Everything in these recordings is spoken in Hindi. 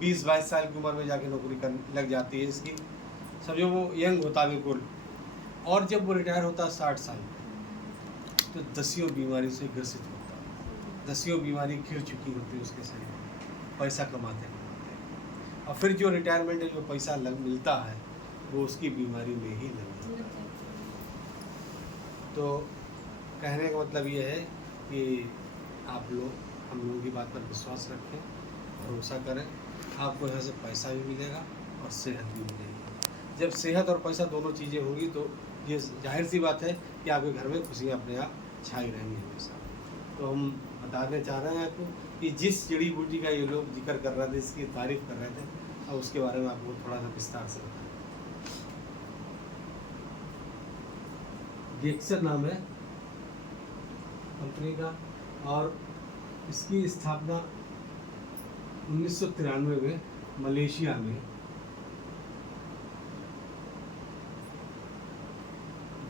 20-22 साल की उम्र में जाके नौकरी कर लग जाती है इसकी, समझो वो यंग होता है बिल्कुल। और जब वो रिटायर होता है 60 साल में, तो दसियों बीमारी से ग्रसित होता है, दसियों बीमारी घिर चुकी होती है उसके शरीर में, पैसा कमाते कमाते। और फिर जो रिटायरमेंट में जो पैसा मिलता है वो उसकी बीमारी में ही लग जाता है। तो कहने का मतलब ये है कि आप लोग हम लोगों की बात पर विश्वास रखें, भरोसा करें, आपको यहाँ से पैसा भी मिलेगा और सेहत भी मिलेगी। जब सेहत और पैसा दोनों चीज़ें होंगी तो ये जाहिर सी बात है कि आपके घर में खुशियाँ अपने आप छाई रहेंगी हमेशा। तो हम बताने चाह रहे हैं आपको कि जिस जड़ी बूटी का ये लोग जिक्र कर रहे थे, इसकी तारीफ कर रहे थे, अब उसके बारे में आपको थोड़ा सा विस्तार से बताएं। गेक्सर नाम है कंपनी का, और इसकी स्थापना 1993 में मलेशिया में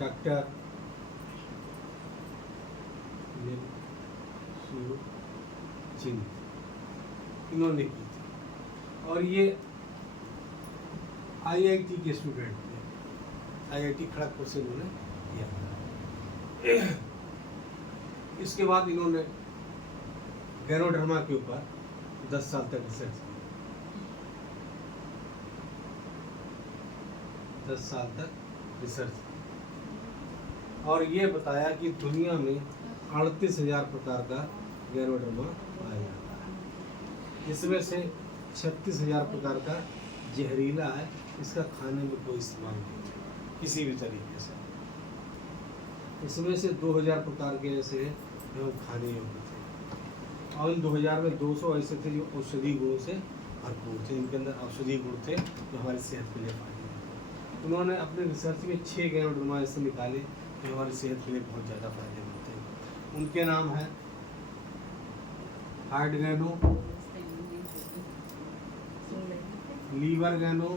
डॉक्टर जिन इन्होंने की थी। और ये IIT के स्टूडेंट थे, IIT खड़गपुर से इन्होंने किया था। इसके बाद इन्होंने गैनोडर्मा के ऊपर 10 साल तक रिसर्च की, 10 साल तक रिसर्च की, और ये बताया कि दुनिया में 38,000 प्रकार का गैनोडर्मा पाया जाता है, जिसमें से 36,000 प्रकार का जहरीला है, इसका खाने में कोई इस्तेमाल नहीं किसी भी तरीके से। इसमें से 2000 प्रकार के ऐसे जो खाने योग्य थे, और इन 2000 में 200 ऐसे थे जो औषधि गुणों से भरपूर थे, इनके अंदर औषधि गुण थे जो हमारी सेहत के लिए फायदेमंद। उन्होंने अपने रिसर्च में 6 गैनोडर्मा ऐसे निकाले जो हमारी सेहत के लिए बहुत ज़्यादा फायदेमंद थे। उनके नाम है हार्ट गैनो, लीवर गैनो,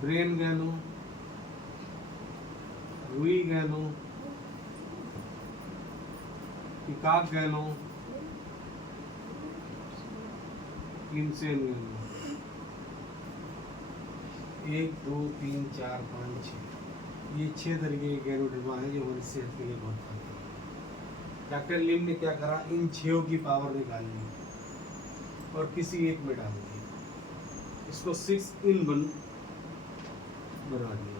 ब्रेन गैनो, रुई गैनो, पिकाक गैनो, किमसेन गैनो। 1 2 3 4 5 6, ये 6 तरीके के गैनोडर्मा है जो हमारी सेहत के लिए बहुत फायदेमंद है। डॉक्टर लिम ने क्या करा, इन 6 की पावर निकाल ली और किसी एक में डाल दी, इसको 6 in 1 बना दिया।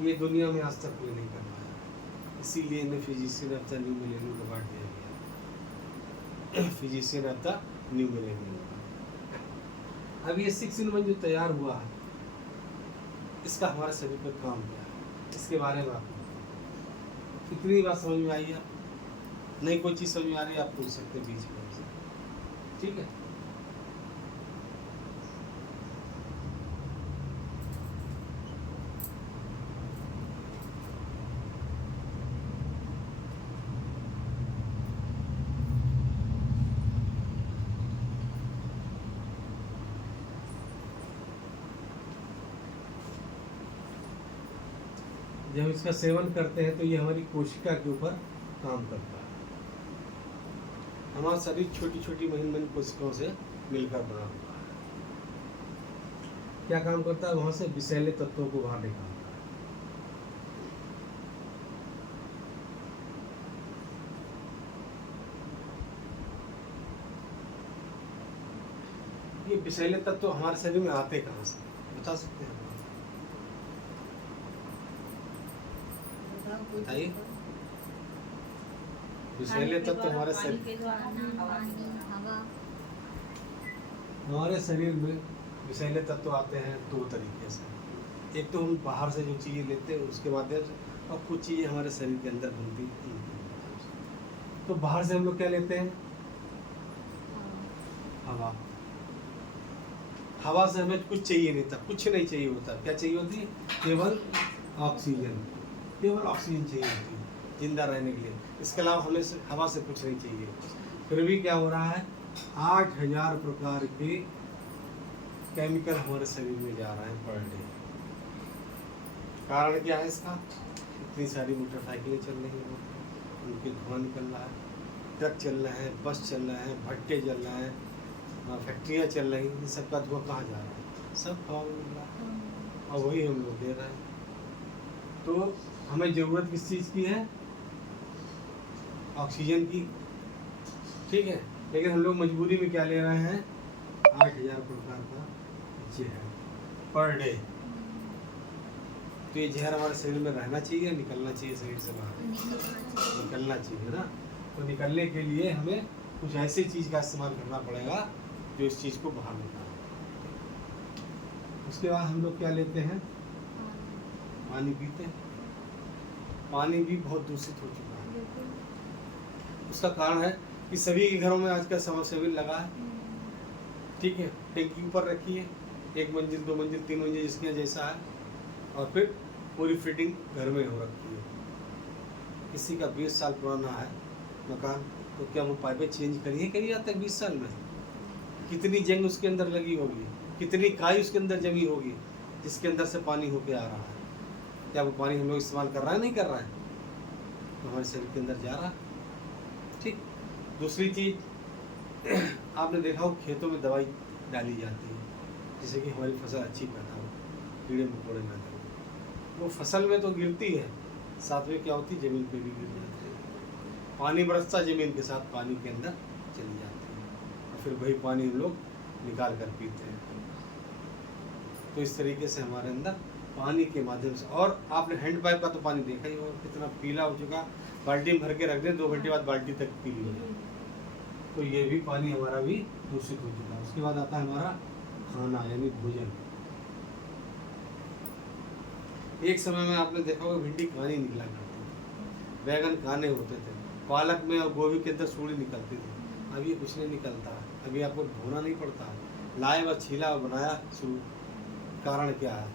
ये दुनिया में आज तक कोई नहीं कर पाया, इसीलिए इन्हें physician of the new millennium award दिया गया, physician of the new millennium. अब ये 6 in 1 जो तैयार हुआ है, इसका हमारे शरीर पर काम क्या है, इसके बारे में आपको कितनी बात समझ में आई है? नहीं कोई चीज़ समझ में आ रही है आप पूछ सकते बीच में, ठीक है। जब इसका सेवन करते हैं तो ये हमारी कोशिका के ऊपर काम करता है। हमारा शरीर छोटी छोटी महीन कोशिकाओं से मिलकर बना हुआ है। क्या काम करता है, वहां से विषैले तत्वों को बाहर निकालता है। ये विषैले तत्व हमारे शरीर में आते कहाँ से, बता सकते हैं? बताइए। विषैले तत्व हमारे शरीर में विषैले तत्व आते हैं 2 तरीके से। एक तो हम बाहर से जो चीज़ें लेते हैं उसके माध्यम से, और कुछ चीज़ें हमारे शरीर के अंदर बनती हैं। तो बाहर से हम लोग क्या लेते हैं, हवा। हवा से हमें कुछ चाहिए नहीं था, कुछ नहीं चाहिए होता। क्या चाहिए होती है? केवल ऑक्सीजन, केवल ऑक्सीजन चाहिए होती है जिंदा रहने के लिए। इसके अलावा हमें हवा से कुछ नहीं चाहिए। फिर भी क्या हो रहा है, 8000 प्रकार के केमिकल हमारे शरीर में जा रहे हैं पर डे। कारण क्या है इसका? इतनी सारी मोटरसाइकिलें चल रही हैं, उनके धुआं निकल रहा है, ट्रक चल रहे हैं, बस चल रहे हैं, भट्टे चल रहे हैं, फैक्ट्रियाँ चल रही हैं, इन सब का धुआं कहाँ जा रहा है? सब हवा में मिल रहा है और वही हम लोग ले रहे हैं। तो हमें ज़रूरत किस चीज़ की है? ऑक्सीजन की, ठीक है। लेकिन हम लोग मजबूरी में क्या ले रहे हैं? 8000 प्रकार का जहर पर डे। तो ये जहर हमारे शरीर में रहना चाहिए या निकलना चाहिए शरीर से बाहर? निकलना चाहिए ना। तो निकलने के लिए हमें कुछ ऐसी चीज़ का इस्तेमाल करना पड़ेगा जो इस चीज़ को बाहर निकाले। उसके बाद हम लोग क्या लेते हैं? पानी पीते हैं। पानी भी बहुत दूषित हो चुका है। उसका कारण है कि सभी के घरों में आजकल समरसेबल लगा है, ठीक है। टैंकी ऊपर रखी है, 1 मंजिल 2 मंजिल 3 मंजिल जिसके यहाँ जैसा है, और फिर पूरी फिटिंग घर में हो रखी है। किसी का 20 साल पुराना है मकान, तो क्या वो पाइपें चेंज करिए करिए आज तक 20 साल में? कितनी जंग उसके अंदर लगी होगी, कितनी काई उसके अंदर जमी होगी जिसके अंदर से पानी होके आ रहा है। क्या वो पानी हम लोग इस्तेमाल कर रहा है? नहीं कर रहा है, तो हमारे शरीर के अंदर जा रहा है, ठीक। दूसरी चीज़ आपने देखा हो, खेतों में दवाई डाली जाती है जिससे कि हमारी फसल अच्छी पैदा हो, कीड़े मकोड़े ना लगें। वो फसल में तो गिरती है, साथ में क्या होती है? ज़मीन पे भी गिर जाती है। पानी बरसता ज़मीन के साथ पानी के अंदर चली जाती है, और फिर वही पानी हम लोग निकाल कर पीते हैं। तो इस तरीके से हमारे अंदर पानी के माध्यम से, और आपने हैंड पाइप का तो पानी देखा ही होगा कितना पीला हो चुका। बाल्टी में भर के रख दें, 2 घंटे बाद बाल्टी तक पीली हो जाए। तो ये भी पानी हमारा भी दूषित हो चुका है। उसके बाद आता है हमारा खाना यानी भोजन। एक समय में आपने देखा होगा भिंडी कानी निकला करती थी, बैगन काने होते थे, पालक में और गोभी के अंदर सूड़ी निकलती थी। अब ये कुछ नहीं निकलता है, अभी आपको धोना नहीं पड़ता है, लाए व छीला और बनाया शुरू। कारण क्या है?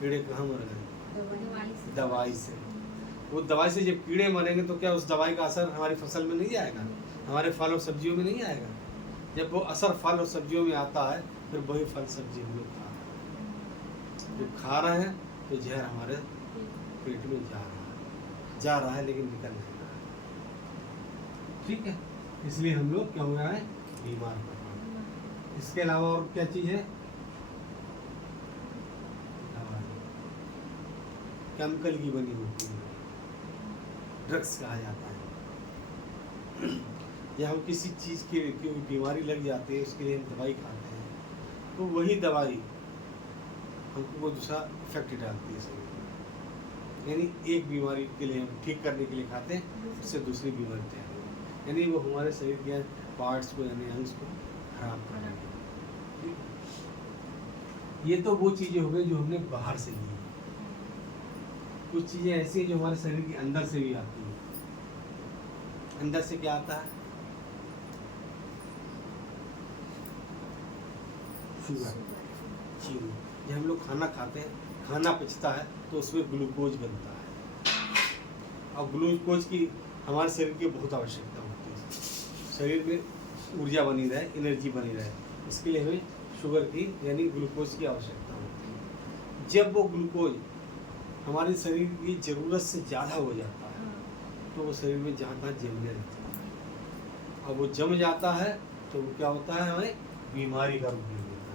कीड़े कहाँ मर गए? दवाई से। वो दवाई से जब कीड़े मरेंगे तो क्या उस दवाई का असर हमारी फसल में नहीं आएगा, हमारे फल और सब्जियों में नहीं आएगा? जब वो असर फल और सब्जियों में आता है, फिर वही फल सब्जी हम लोग खा रहे हैं। जो खा रहे हैं तो जहर हमारे पेट में जा रहा है लेकिन निकल नहीं रहा है, ठीक है। इसलिए हम लोग क्या हो रहा है? बीमार पड़ रहे हैं। इसके अलावा और क्या चीज़ है? केमिकल की बनी होती है, ड्रग्स कहा जाता है। या हम किसी चीज़ की बीमारी लग जाती है, उसके लिए हम दवाई खाते हैं, तो वही दवाई हमको वो दूसरा इफेक्ट डालती है शरीर में। यानी एक बीमारी के लिए हम ठीक करने के लिए खाते हैं, उससे दूसरी बीमारी तैयार होगी, यानी वो हमारे शरीर के पार्ट्स को यानी अंश को खराब कर देंगे। ये तो वो चीज़ें हो गई जो हमने बाहर से ली। कुछ चीज़ें ऐसी हैं जो हमारे शरीर के अंदर से भी आती हैं। अंदर से क्या आता है? शुगर, चीनी। जब हम लोग खाना खाते हैं, खाना पचता है तो उसमें ग्लूकोज बनता है, और ग्लूकोज की हमारे शरीर की बहुत आवश्यकता होती है। शरीर में ऊर्जा बनी रहे, एनर्जी बनी रहे, इसके लिए हमें शुगर की यानी ग्लूकोज की आवश्यकता होती है। जब वो ग्लूकोज हमारे शरीर की ज़रूरत से ज़्यादा हो जाता है तो वो शरीर में जहाँ तहाँ जमने लगता है, और वो जम जाता है तो वो क्या होता है? हमें बीमारी का रूप ले लेता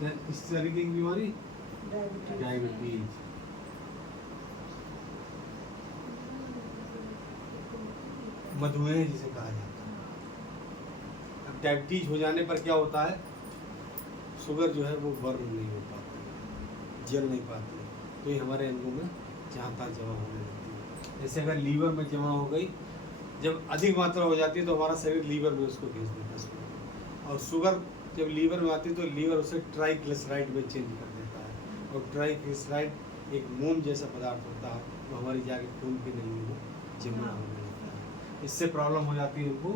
है। इस तरीके की बीमारी डायबिटीज, मधुमेह जिसे कहा जाता है। अब डायबिटीज हो जाने पर क्या होता है? शुगर जो है वो बर्न नहीं हो पाती, जल नहीं पाती, तो ये हमारे अंगों में जहाँ तहाँ जमा होने लगती है। जैसे अगर लीवर में जमा हो गई, जब अधिक मात्रा हो जाती है तो हमारा शरीर लीवर में उसको भेज देता है, और शुगर जब लीवर में आती है तो लीवर उसे ट्राइग्लिसराइड में चेंज कर देता है, और ट्राइग्लिसराइड एक मोम जैसा पदार्थ होता है, वो हमारी जाके खून की नली में जमा होने लगता है। इससे प्रॉब्लम हो जाती है उनको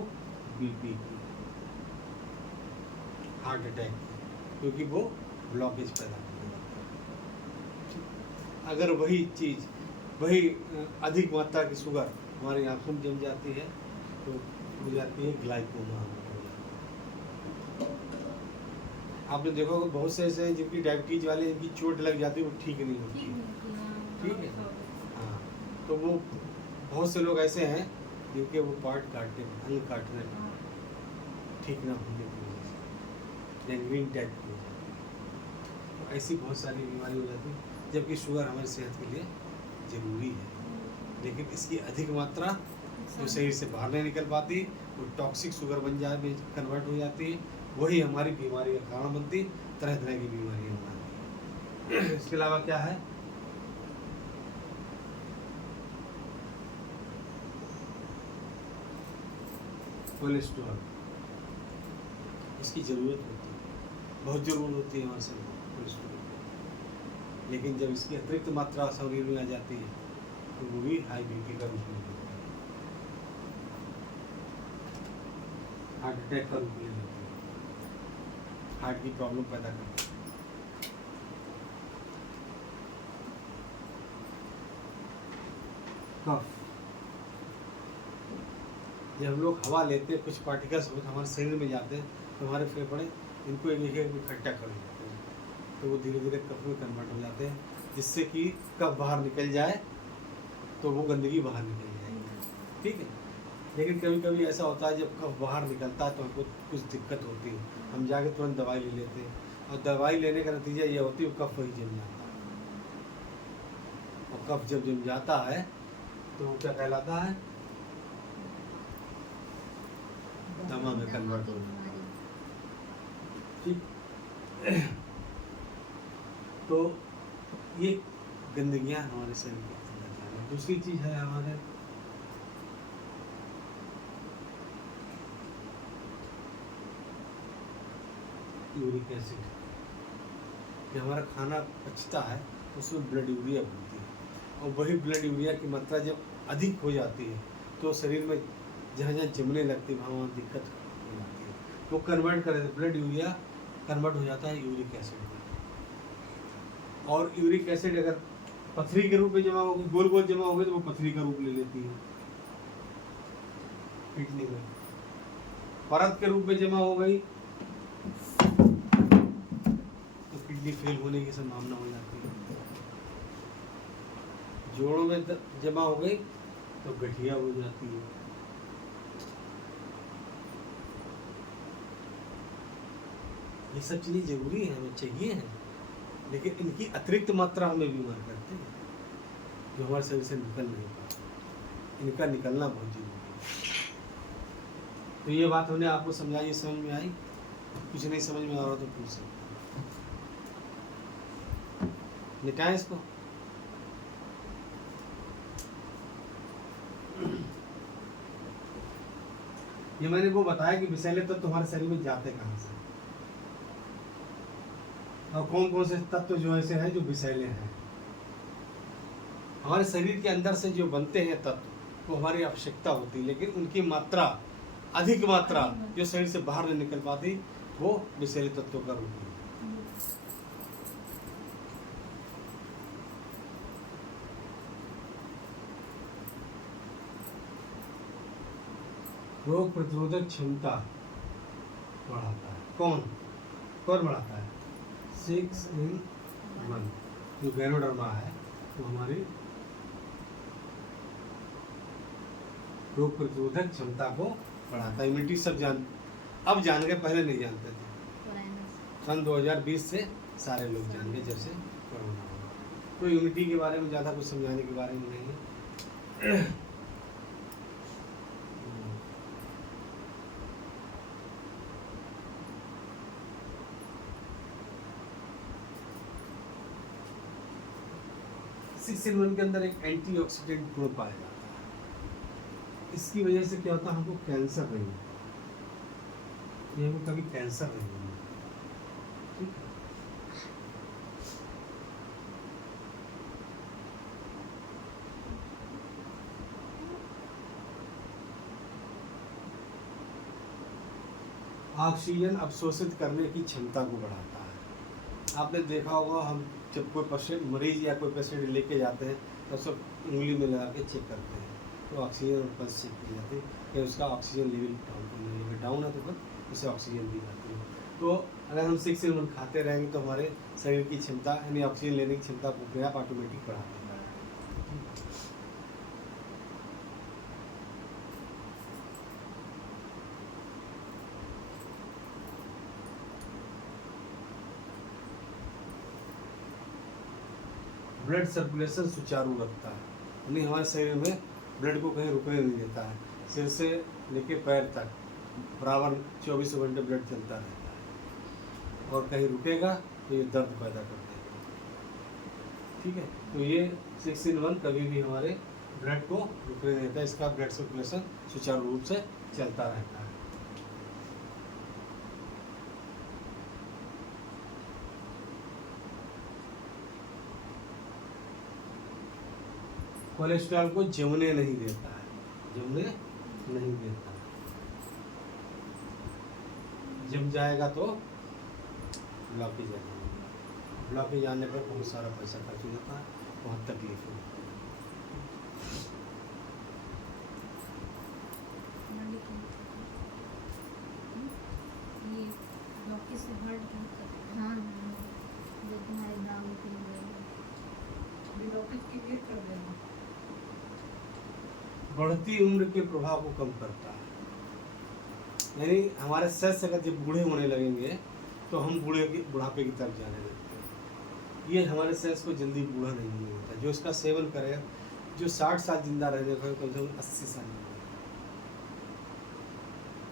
बीपी की, हार्ट अटैक की, क्योंकि वो ब्लॉकेज पैदा कर देता है। अगर वही चीज़, वही अधिक मात्रा की शुगर हमारी आँखों में जम जाती है तो हो जाती है ग्लाइकोमा। आपने देखा होगा बहुत से ऐसे हैं जिनकी डायबिटीज वाले, इनकी चोट लग जाती है वो ठीक नहीं होती, ठीक है। हाँ, तो वो बहुत से लोग ऐसे हैं जिनके वो पार्ट काटने अंग काटने में ठीक ना होने की वजह से गैंग्रीन टाइप की हो जाती है। तो ऐसी बहुत सारी बीमारी हो जाती है, जबकि शुगर हमारी सेहत के लिए ज़रूरी है, लेकिन इसकी अधिक मात्रा जो शरीर से बाहर नहीं निकल पाती वो टॉक्सिक शुगर बन जाए कन्वर्ट हो जाती है, वही हमारी बीमारी का कारण बनती, तरह तरह की बीमारियाँ बनाती है। इसके अलावा क्या है, कोलेस्ट्रॉल, इसकी ज़रूरत होती है, बहुत ज़रूरत होती है हमारे शरीर में कोलेस्ट्रॉल की, लेकिन जब इसकी अतिरिक्त मात्रा शरीर में आ जाती है तो वो भी हाई बीपी का रूप ले लेता है, हार्ट अटैक का रूप ले लेती है, हार्ट की प्रॉब्लम पैदा करती है। कफ, जब हम लोग हवा लेते हैं कुछ पार्टिकल्स हमारे शरीर में जाते हैं तो हमारे फेफड़े इनको एक एक इकट्ठा कर देते हैं, तो वो धीरे धीरे कफ में कन्वर्ट हो जाते हैं, जिससे कि कफ बाहर निकल जाए तो वो गंदगी बाहर निकल जाएगी, ठीक है। लेकिन कभी कभी ऐसा होता है जब कफ बाहर निकलता है तो हमको कुछ दिक्कत होती है, हम जाके तुरंत दवाई ले लेते हैं, और दवाई लेने का नतीजा ये होती है कफ वही जम जाता है, और कफ जब जम जाता है तो वो क्या कहलाता है, दमा में कन्वर्ट हो जाता है, ठीक। तो ये गंदगियाँ हमारे शरीर के अंदर जा रही हैं। दूसरी चीज़ है हमारे यूरिक एसिड, जब हमारा खाना पचता है तो उसमें ब्लड यूरिया बनती है, और वही ब्लड यूरिया की मात्रा जब अधिक हो जाती है तो शरीर में जहाँ जहाँ जमने लगती है वहाँ दिक्कत हो जाती है, वो कन्वर्ट कर देते, ब्लड यूरिया कन्वर्ट हो जाता है यूरिक एसिड में, और यूरिक एसिड अगर पथरी के रूप में जमा होगी, गोल गोल जमा हो गई तो वो पथरी का रूप ले लेती है, किडनी में परत के रूप में जमा हो गई तो किडनी फेल होने की संभावना हो जाती है, जोड़ों में जमा हो गई तो गठिया हो जाती है। ये सब चीज़ें जरूरी है, हमें चाहिए हैं, लेकिन इनकी अतिरिक्त मात्रा हमें बीमार करते हैं, जो हमारे शरीर से निकल नहीं पाती, इनका निकलना बहुत जरूरी है। तो ये बात हमने आपको समझाई, समझ में आई, कुछ नहीं समझ में आ रहा तो पूछ सकते, निकाय इसको। ये मैंने वो बताया कि विषैले तत्व तुम्हारे शरीर में जाते कहाँ से, और कौन कौन से तत्व जो ऐसे हैं जो विषैले हैं। हमारे शरीर के अंदर से जो बनते हैं तत्व वो हमारी आवश्यकता होती है, लेकिन उनकी मात्रा अधिक मात्रा जो शरीर से बाहर नहीं निकल पाती वो विषैले तत्वों का रूप है। रोग प्रतिरोधक क्षमता बढ़ाता है, कौन बढ़ाता है, 6 in 1 जो गैनोडर्मा है वो हमारी रोग प्रतिरोधक क्षमता को बढ़ाता है। इम्यूनिटी सब अब जान गए, पहले नहीं जानते थे, सन 2020 से सारे लोग जान गए जब से कोरोना हुआ। तो इम्यूनिटी के बारे में ज़्यादा कुछ समझाने के बारे में नहीं है। 6 in 1 के अंदर एक एंटीऑक्सीडेंट गुण पाया जाता है, इसकी वजह से क्या होता है, हमको कैंसर नहीं होता, ये हमको कभी कैंसर नहीं होता, ठीक है। ऑक्सीजन अवशोषित करने की क्षमता को बढ़ाता है। आपने देखा होगा, हम जब कोई पेशेंट मरीज या कोई पेशेंट लेके जाते हैं तो सब उंगली में लगा के चेक करते हैं, तो ऑक्सीजन पल्स चेक की जाती है कि उसका ऑक्सीजन लेवल डाउन तो नहीं है, डाउन है तो फिर उसे ऑक्सीजन दी जाती है। तो अगर हम 6 in 1 खाते रहेंगे तो हमारे शरीर की क्षमता यानी ऑक्सीजन लेने की क्षमता को अपने आप ऑटोमेटिक बढ़ा देता है। ब्लड सर्कुलेशन सुचारू रखता है, यानी हमारे शरीर में ब्लड को कहीं रुकने नहीं देता है। सिर से लेके पैर तक बराबर 24 घंटे ब्लड चलता रहता है, और कहीं रुकेगा तो ये दर्द पैदा कर देगा। ठीक है, तो ये 6 in 1 कभी भी हमारे ब्लड को रुकने नहीं देता, इसका ब्लड सर्कुलेशन सुचारू रूप से चलता रहता है। कोलेस्ट्रॉल को जमने नहीं देता है, जमने नहीं देता है। जम जाएगा तो ब्लॉकेज आ जाएगा, ब्लॉकेज आने पर बहुत सारा पैसा खर्च हो जाता है, बहुत तकलीफ होती है। ये लौकी से हट हाँ जो तुम्हारे दाम के लिए लौकी क्लियर कर देना। बढ़ती उम्र के प्रभाव को कम करता है, यानी हमारे सेल्स अगर जब बूढ़े होने लगेंगे तो हम बुढ़ापे की तरफ जाने लगते हैं। ये हमारे सेल्स को जल्दी बूढ़ा नहीं होने देता। जो इसका सेवन करेगा, जो 60 साल जिंदा रहने का कम से कम 80 साल,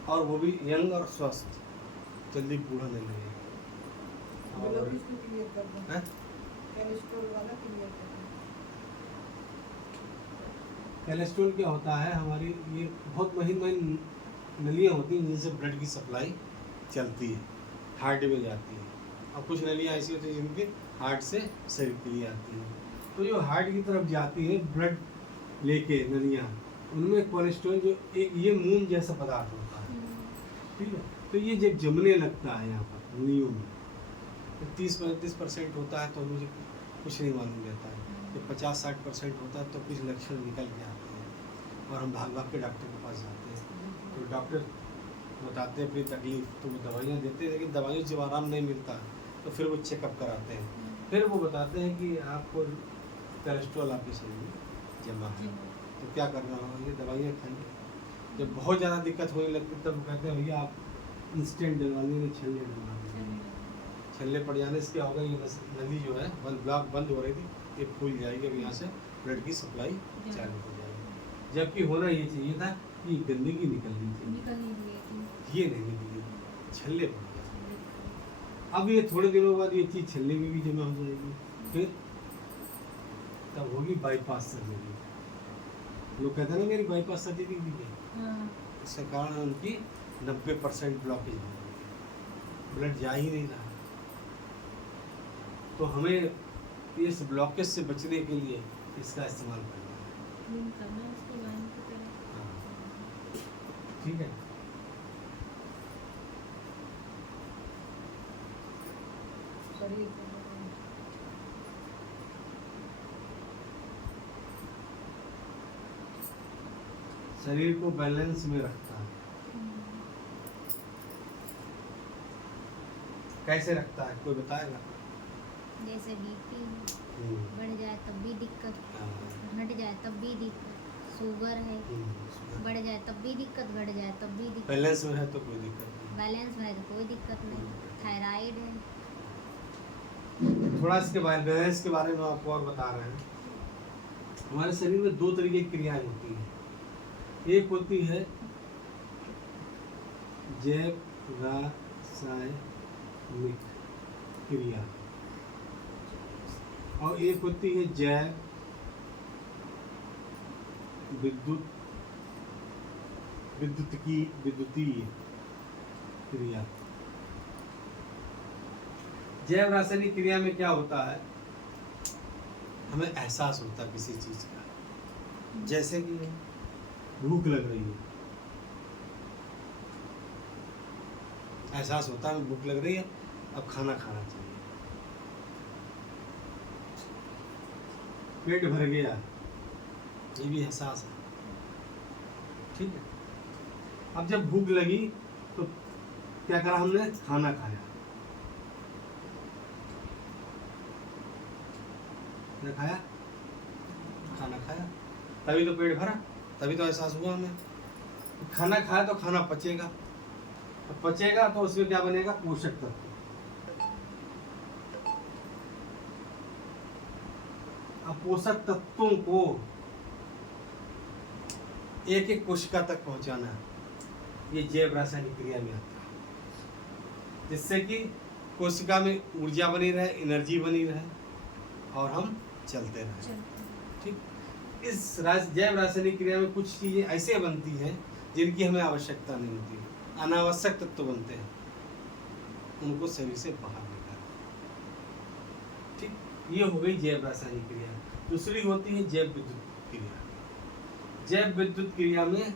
और वो भी यंग और स्वस्थ, जल्दी बूढ़ा नहीं लगेगा। और कोलेस्ट्रॉल क्या होता है, हमारी ये बहुत महीन महीन नलियाँ होती हैं जिनसे ब्लड की सप्लाई चलती है, हार्ट में जाती है, और कुछ नलियाँ ऐसी होती हैं जिनकी हार्ट से शरीर के लिए आती हैं। तो जो हार्ट की तरफ जाती है ब्लड लेके नलियाँ, उनमें कोलेस्ट्रॉल जो एक ये मून जैसा पदार्थ होता है, ठीक है, तो ये जब जमने लगता है यहाँ पर नलियों में, तो 30-35% होता है तो मुझे कुछ नहीं मालूम रहता है। जब 50-60% होता है तो कुछ लक्षण निकल के आते हैं, और हम भाग भाग के डॉक्टर के पास जाते हैं, तो डॉक्टर बताते हैं अपनी तकलीफ, तो वो दवाइयाँ देते हैं, लेकिन दवाइयों से आराम नहीं मिलता तो फिर वो चेकअप कराते हैं, फिर वो बताते हैं कि आपको कोलेस्ट्रॉल आपके शरीर में जमा है, तो क्या करना होगा, ये दवाइयाँ खाइए। जब बहुत ज़्यादा दिक्कत होने लगती तब वो कहते हैं भैया आप इंस्टेंट डलवा लीजिए, छल्ले डलवा लीजिए। छल्ले पड़ जाने से क्या होगा, ये नली जो है ब्लॉक बंद हो रही थी, ये खुल जाएगी, अब यहाँ से ब्लड की सप्लाई चालू हो जाएगी। जबकि होना ये चाहिए था कि गंदगी निकलनी चाहिए, ये नहीं निकली, छल्ले पड़ गए। अब ये थोड़े दिनों बाद ये चीज़ छल्ले में भी जमा हो जाएगी, फिर तब होगी बाईपास सर्जरी। लोग कहते हैं ना मेरी बाईपास सर्जरी की है, इसके कारण उनकी 90% ब्लॉकेज हो गई, ब्लड जा ही नहीं रहा। तो हमें इस ब्लॉकेज से बचने के लिए इसका इस्तेमाल करना है। हाँ, ठीक है। शरीर को बैलेंस में रखता है। कैसे रखता है, कोई बताएगा? जैसे बीपी बढ़ जाए तब भी दिक्कत, घट जाए तब भी दिक्कत, शुगर है बढ़ जाए तब भी दिक्कत, घट जाए तब भी दिक्कत। बैलेंस में है तो कोई दिक्कत नहीं, बैलेंस में है तो कोई दिक्कत नहीं। थायराइड है। थोड़ा इसके बैलेंस के बारे में आपको और बता रहे हैं। हमारे शरीर में 2 तरीके की क्रियाएं होती हैं। एक होती है जैव रासायनिक क्रिया, और एक होती है जैव विद्युतीय क्रिया। जैव रासायनिक क्रिया में क्या होता है, हमें एहसास होता है किसी चीज का, जैसे कि भूख लग रही है, एहसास होता है भूख लग रही है, अब खाना खाना चाहिए। पेट भर गया, ये भी एहसास है, ठीक है। अब जब भूख लगी तो क्या करा हमने, खाना खाया। क्या खाया, खाना खाया, तभी तो पेट भरा, तभी तो एहसास हुआ हमें। खाना खाया तो खाना पचेगा, तो पचेगा तो उसमें क्या बनेगा, पोषक तत्व। पोषक तत्वों को एक एक कोशिका तक पहुंचाना, ये जैव रासायनिक क्रिया में आता है, जिससे कि कोशिका में ऊर्जा बनी रहे, एनर्जी बनी रहे और हम चलते रहें। ठीक, इस जैव रासायनिक क्रिया में कुछ चीज़ें ऐसे बनती हैं जिनकी हमें आवश्यकता नहीं होती, अनावश्यक तत्व बनते हैं, उनको शरीर से बाहर निकालें। ठीक, ये हो गई जैव रासायनिक क्रिया। दूसरी होती है जैव विद्युत क्रिया। जैव विद्युत क्रिया में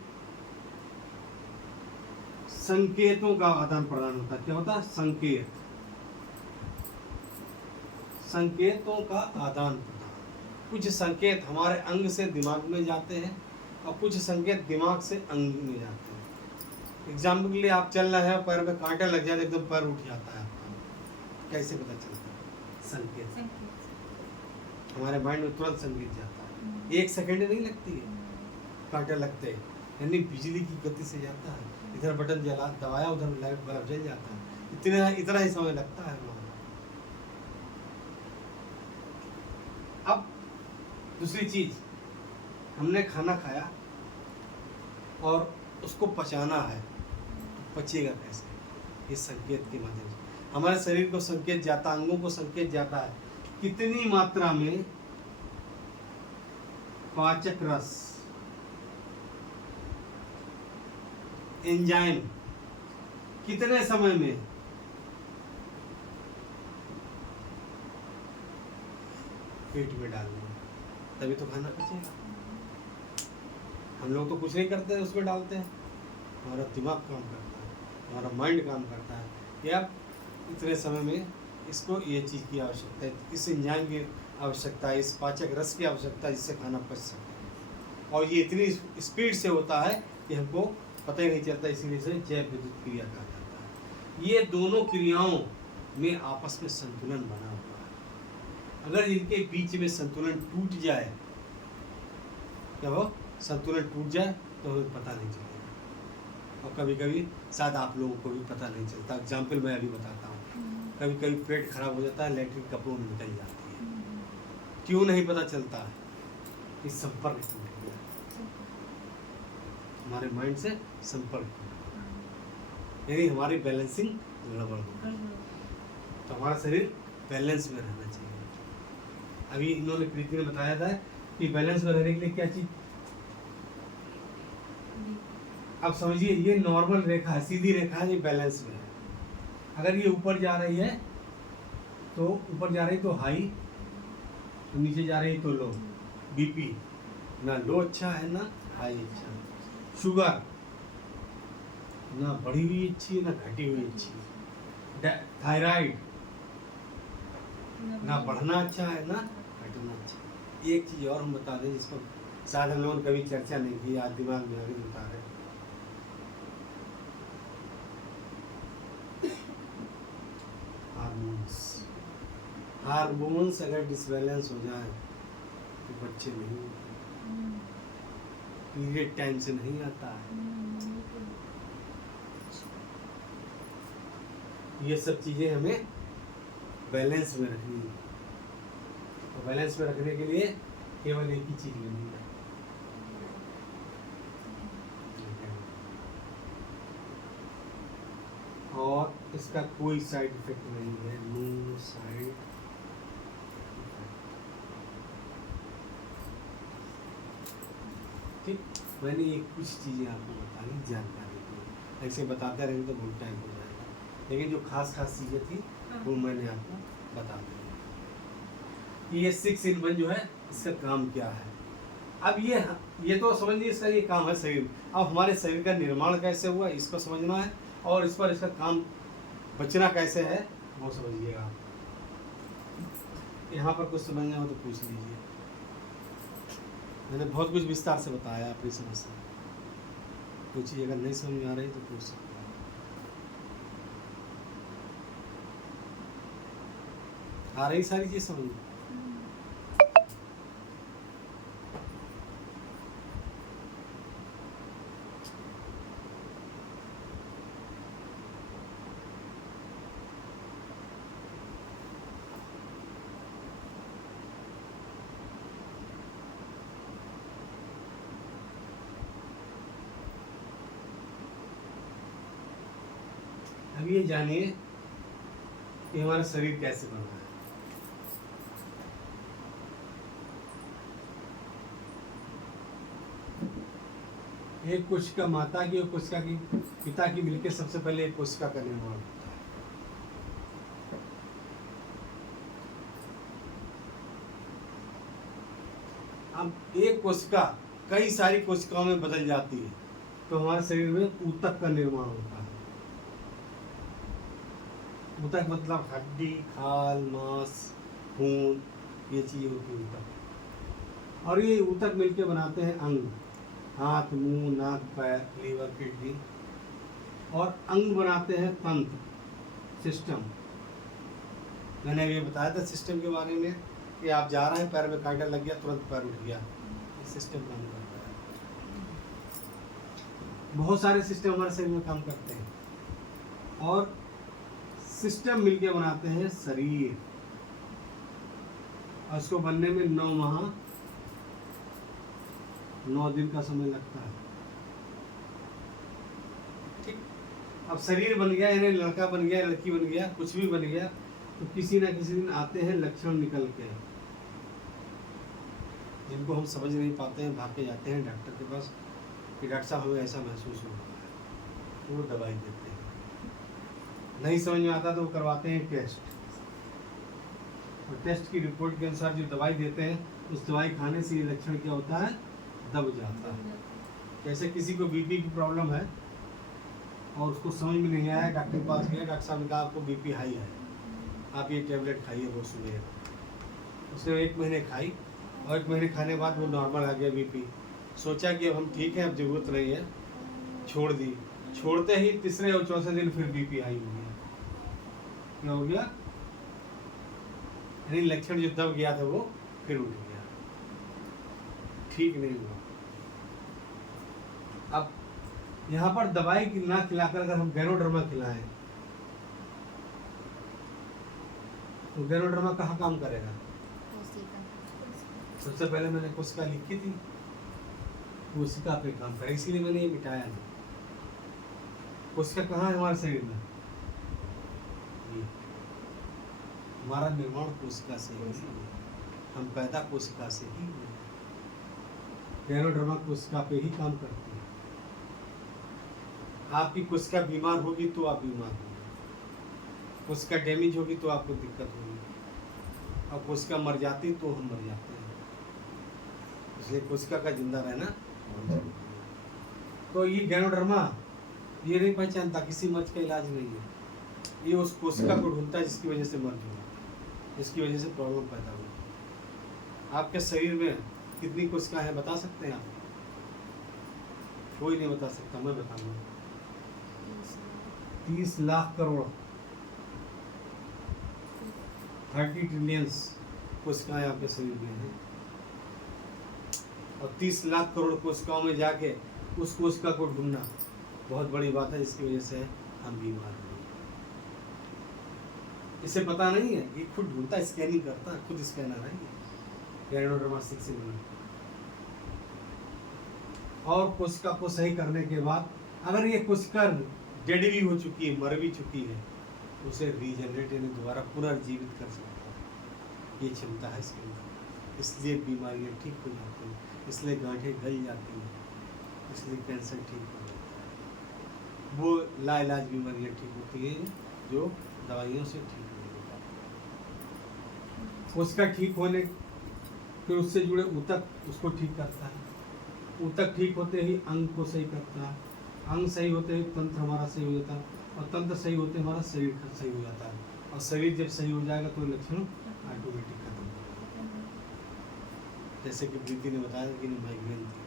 संकेतों का आदान प्रदान होता है। क्या होता है? संकेत, संकेतों का आदान प्रदान। कुछ संकेत हमारे अंग से दिमाग में जाते हैं और कुछ संकेत दिमाग से अंग में जाते हैं। एग्जाम्पल के लिए, आप चल रहे हैं, पैर में कांटा लग जाए, एकदम पैर उठ जाता है आपका, कैसे पता चलता है? संकेत हमारे माइंड में तुरंत संकेत जाता है, 1 सेकंड नहीं लगती है कांटे लगते हैं, यानी बिजली की गति से जाता है। इधर बटन जला दबाया, उधर लाइट बल्ब जल जाता है, इतना ही समय लगता है वहाँ। अब दूसरी चीज, हमने खाना खाया और उसको पचाना है, तो पचेगा कैसे? इस संकेत के माध्यम से हमारे शरीर को संकेत जाता, अंगों को संकेत जाता है कितनी मात्रा में पाचक रस, एंजाइम कितने समय में पेट में डालना है, तभी तो खाना पचेगा। हम लोग तो कुछ नहीं करते, उसमें डालते हैं। हमारा दिमाग काम करता है, हमारा माइंड काम करता है कि अब इतने समय में इसको ये चीज़ की आवश्यकता है, इस एंजाइम की आवश्यकता है, इस पाचक रस की आवश्यकता है, जिससे खाना पच सके। और ये इतनी स्पीड से होता है कि हमको पता ही नहीं चलता, इसीलिए इसे जैव विद्युत क्रिया कहा जाता है। ये दोनों क्रियाओं में आपस में संतुलन बना हुआ है। अगर इनके बीच में संतुलन टूट जाए, क्या हो, संतुलन टूट जाए तो हमें पता नहीं चलेगा। और कभी कभी शायद आप लोगों को भी पता नहीं चलता। एग्जाम्पल मैं अभी बताता हूँ, कभी कभी पेट खराब हो जाता है, लैट्रिन कपड़ों में निकल जाती है, क्यों नहीं पता चलता है? इस संपर्क टूट गया, हमारे माइंड से संपर्क, यानी हमारी बैलेंसिंग गड़बड़ हो गई। तो हमारा शरीर बैलेंस में रहना चाहिए। अभी इन्होंने, प्रीति ने बताया था कि बैलेंस में रहने के लिए क्या चीज, अब समझिए ये नॉर्मल रेखा है, सीधी रेखा है, ये बैलेंस में है। अगर ये ऊपर जा रही है तो ऊपर जा रही तो हाई, तो नीचे जा रही तो लो। बीपी ना लो अच्छा है ना हाई अच्छा है। शुगर ना बढ़ी हुई अच्छी है ना घटी हुई अच्छी है। थायराइड ना बढ़ना अच्छा है ना घटना अच्छा है। एक चीज़ और हम बता दें जिसको शायद हम लोगों ने कभी चर्चा नहीं की, आज दिमाग में आगे बता रहे, हार्मोन्स अगर डिसबैलेंस हो जाए तो बच्चे नहीं होते, पीरियड टाइम से नहीं आता है। ये सब चीज़ें हमें बैलेंस में रखनी है। तो बैलेंस में रखने के लिए केवल एक ही चीज़ लेनी है, और इसका कोई साइड इफेक्ट नहीं है, नो साइड। ठीक, मैंने ये कुछ चीज़ें आपको बताई, जानकारी दी। ऐसे बताते रहेंगे तो बहुत टाइम हो जाएगा, लेकिन जो खास चीज़ें थी वो मैंने आपको बता दी। ये 6 in 1 जो है, इसका काम क्या है? अब ये तो समझिए इसका ये काम है शरीर। अब हमारे शरीर का निर्माण कैसे हुआ इसको समझना है, और इस पर इसका काम बचना कैसे है वो समझिएगा। यहाँ पर कुछ समझना हो तो पूछ लीजिए, मैंने बहुत कुछ विस्तार से बताया अपनी समस्या। कोई चीज़ अगर नहीं समझ में आ रही तो पूछ सकते हैं। आ रही सारी चीज़ समझ में? अब ये जानिए कि हमारा शरीर कैसे बना है। एक कोशिका माता की और कोशिका की पिता की मिलकर सबसे पहले एक कोशिका का निर्माण होता है। अब एक कोशिका कई सारी कोशिकाओं में बदल जाती है तो हमारे शरीर में ऊतक का निर्माण होता है। ऊतक मतलब हड्डी, खाल, मांस, खून, ये चीजें होती है ऊतक। और ये ऊतक मिलके बनाते हैं अंग, हाथ, मुंह, नाक, पैर, लीवर, किडनी। और अंग बनाते हैं तंत्र, सिस्टम। मैंने ये बताया था सिस्टम के बारे में कि आप जा रहे हैं, पैर में कांटा लग गया, तुरंत पैर उठ गया, ये सिस्टम काम करता है। बहुत सारे सिस्टम हमारे शरीर में काम करते हैं और सिस्टम मिलके बनाते हैं शरीर। और उसको बनने में 9 माह 9 दिन का समय लगता है। ठीक, अब शरीर बन गया, यानी लड़का बन गया, लड़की बन गया, कुछ भी बन गया, तो किसी ना किसी दिन आते हैं लक्षण निकल के, जिनको हम समझ नहीं पाते हैं। भाग के जाते हैं डॉक्टर के पास कि डॉक्टर साहब हमें ऐसा महसूस हो रहा है, तो वो दवाई देते हैं। नहीं समझ में आता तो वो करवाते हैं टेस्ट, और टेस्ट की रिपोर्ट के अनुसार जो दवाई देते हैं, उस दवाई खाने से ये लक्षण क्या होता है, दब जाता है। जैसे किसी को बीपी की प्रॉब्लम है और उसको समझ में नहीं आया, डॉक्टर के पास गया, डॉक्टर साहब ने कहा आपको बीपी हाई है, आप ये टेबलेट खाइए रोज सुबह। उसने 1 महीने खाई और 1 महीने खाने के बाद वो नॉर्मल आ गया बीपी। सोचा कि अब हम ठीक है, अब जरूरत नहीं है, छोड़ दी। छोड़ते ही तीसरे और चौथे दिन फिर बीपी हाई हो गया। क्या हो गया, यानी लक्षण जो दब गया था वो फिर उठ गया, ठीक नहीं हुआ। अब यहाँ पर दवाई ना खिलाकर अगर हम गैनोडर्मा खिलाएं तो गैनोडर्मा कहाँ काम करेगा? सबसे पहले मैंने कोशिका लिखी थी, कोशिका पे काम करे, इसीलिए मैंने ये मिटाया नहीं। कोशिका कहाँ है हमारे शरीर में? हमारा निर्माण कोशिका से ही, हम पैदा कोशिका से ही। गैनोडर्मा कोशिका पे ही काम करती है। आपकी कोशिका बीमार होगी तो आप बीमार होंगे, कोशिका डैमेज होगी तो आपको दिक्कत होगी, और कोशिका मर जाती तो हम मर जाते हैं। इसलिए कोशिका का जिंदा रहना बहुत जरूरी है। तो ये गैनोडर्मा ये नहीं पहचानता, किसी मर्ज का इलाज नहीं है, ये उस कोशिका को ढूंढता है जिसकी वजह से मर्ज हुआ, जिसकी वजह से प्रॉब्लम पैदा हुई। आपके शरीर में कितनी कोशिका है बता सकते हैं आप? कोई नहीं बता सकता, मैं बताऊंगा। 30 लाख करोड़ 30 ट्रिलियंस कोशिकाएं आपके शरीर में हैं, और 30 लाख करोड़ कोशिकाओं में जाके उस कोशिका को ढूंढना बहुत बड़ी बात है, जिसकी वजह से हम बीमार हैं। इसे पता नहीं है, ये खुद ढूंढता, स्कैनिंग करता, खुद स्कैनर है गैनोडर्मा 6 में। और कोशिका को सही करने के बाद अगर ये कोशिका डेड भी हो चुकी है, मर भी चुकी है, उसे रीजनरेट यानी दोबारा पुनर्जीवित कर सकता है, ये क्षमता है इसके अंदर। इसलिए बीमारियां ठीक हो जाती हैं, इसलिए गांठें गल जाती हैं, इसलिए कैंसर ठीक हो जाता है। वो लाइलाज बीमारियां ठीक होती हैं जो दवाइयों से ठीक नहीं होता। कोशिका ठीक होने फिर उससे जुड़े ऊतक उसको ठीक करता है, ऊतक ठीक होते ही अंग को सही करता है, अंग सही होते ही तंत्र हमारा सही हो जाता है, और तंत्र सही होते हमारा शरीर सही हो जाता है, और शरीर जब सही हो जाएगा तो लक्षण ऑटोमेटिक खत्म हो जाएगा। जैसे कि प्रीति ने बताया कि माइग्रेन थी,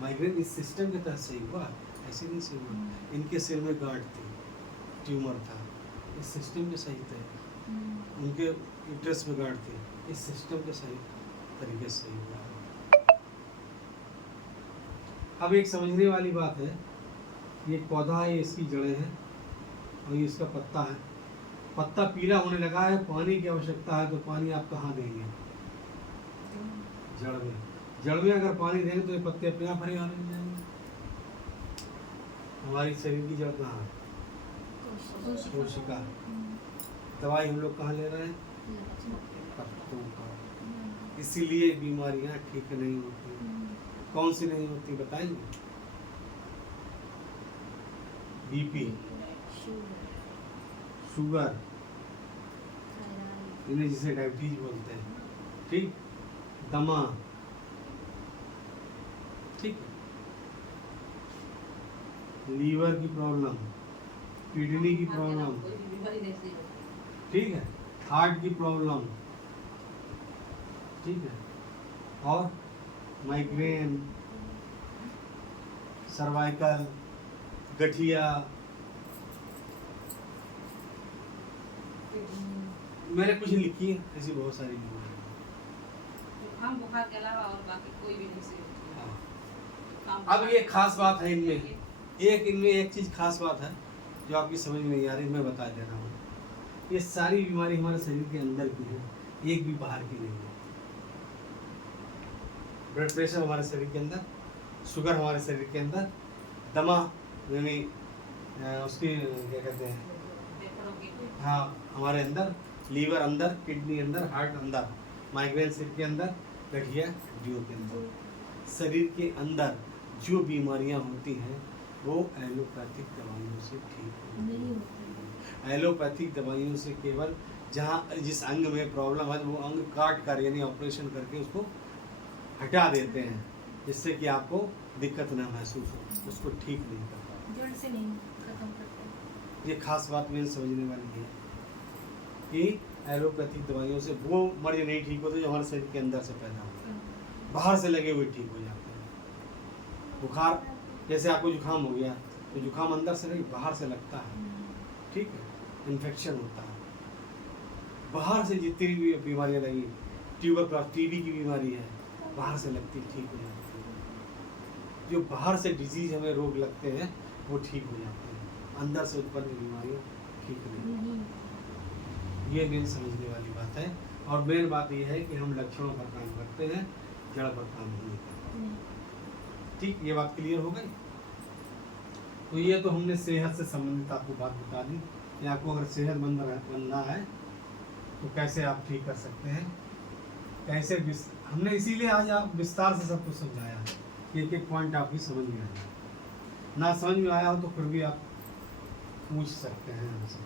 माइग्रेन इस सिस्टम के तहत सही हुआ, ऐसे नहीं सही हुआ। इनके सिर में गांठ थी, ट्यूमर था, इस सिस्टम के सही थे। उनके यूट्रस में गांठ थी, इस सिस्टम के सही तरीके से सही हुआ। अब एक समझने वाली बात है, ये पौधा है, इसकी जड़ें हैं और ये इसका पत्ता है। पत्ता पीला होने लगा है, पानी की आवश्यकता है, तो पानी आप कहाँ देंगे? जड़ में। जड़ में अगर पानी देंगे तो ये पत्ते अपने आप हरे भरे हो जाएंगे। हमारी शरीर की जड़ कहाँ है? कोशिका। दवाई हम लोग कहाँ ले रहे हैं? पत्तों का। इसीलिए बीमारियां ठीक नहीं होती। कौन सी नहीं होती बताएंगे? बीपी, शुगर, इन्हें जिसे डायबिटीज बोलते हैं, ठीक, दमा, ठीक, लीवर की प्रॉब्लम, किडनी की प्रॉब्लम, ठीक है, हार्ट की प्रॉब्लम, ठीक है, और माइग्रेन, सर्वाइकल, गठिया, मैंने कुछ लिखी है ऐसी बहुत सारी बीमारियां। बुखार के अलावा और बाकी कोई भी नहीं से। अब ये खास बात है इनमें एक चीज खास बात है जो आपकी समझ में नहीं आ रही, मैं बता दे रहा हूँ। ये सारी बीमारी हमारे शरीर के अंदर की है, एक भी बाहर की नहीं है। ब्लड प्रेशर हमारे शरीर के अंदर, शुगर हमारे शरीर के अंदर, दमा यानी उसकी क्या कहते हैं, हाँ, हमारे अंदर, लीवर अंदर, किडनी अंदर, हार्ट अंदर, माइग्रेन सिर के अंदर, गठिया हड्डियों के अंदर। शरीर के अंदर जो बीमारियां होती हैं वो एलोपैथिक दवाइयों से ठीक नहीं होती। एलोपैथिक दवाइयों से केवल जहाँ जिस अंग में प्रॉब्लम है वो अंग काट कर यानी ऑपरेशन करके उसको हटा देते हैं, जिससे कि आपको दिक्कत ना महसूस हो, उसको ठीक नहीं करता, जड़ से नहीं खत्म करते। ये खास बात मेरे समझने वाली है कि एलोपैथिक दवाइयों से वो मर्ज नहीं ठीक होते जो हमारे शरीर के अंदर से पैदा होते हैं, बाहर से लगे हुए ठीक हो जाते हैं। बुखार, जैसे आपको जुकाम हो गया तो जुकाम अंदर से नहीं बाहर से लगता है, ठीक है, इन्फेक्शन होता है। बाहर से जितनी भी बीमारियां लगी, ट्यूबरक्लोसिस, टीबी की बीमारी है, बाहर से लगती ठीक हो जाती है। जो बाहर से डिजीज हमें रोग लगते हैं वो ठीक हो जाते हैं, अंदर से उत्पन्न बीमारियां ठीक नहीं। ये मेन समझने वाली बात है। और मेन बात ये है कि हम लक्षणों पर काम करते हैं, जड़ पर काम नहीं करते। ठीक, ये बात क्लियर हो गई। तो ये तो हमने सेहत से संबंधित आपको बात बता दी कि आपको अगर सेहतमंद बनना है तो कैसे आप ठीक कर सकते हैं, कैसे हमने इसीलिए आज आप विस्तार से सब कुछ समझाया कि एक एक पॉइंट आपकी समझ में आया। ना समझ में आया हो तो फिर भी आप पूछ सकते हैं हमसे।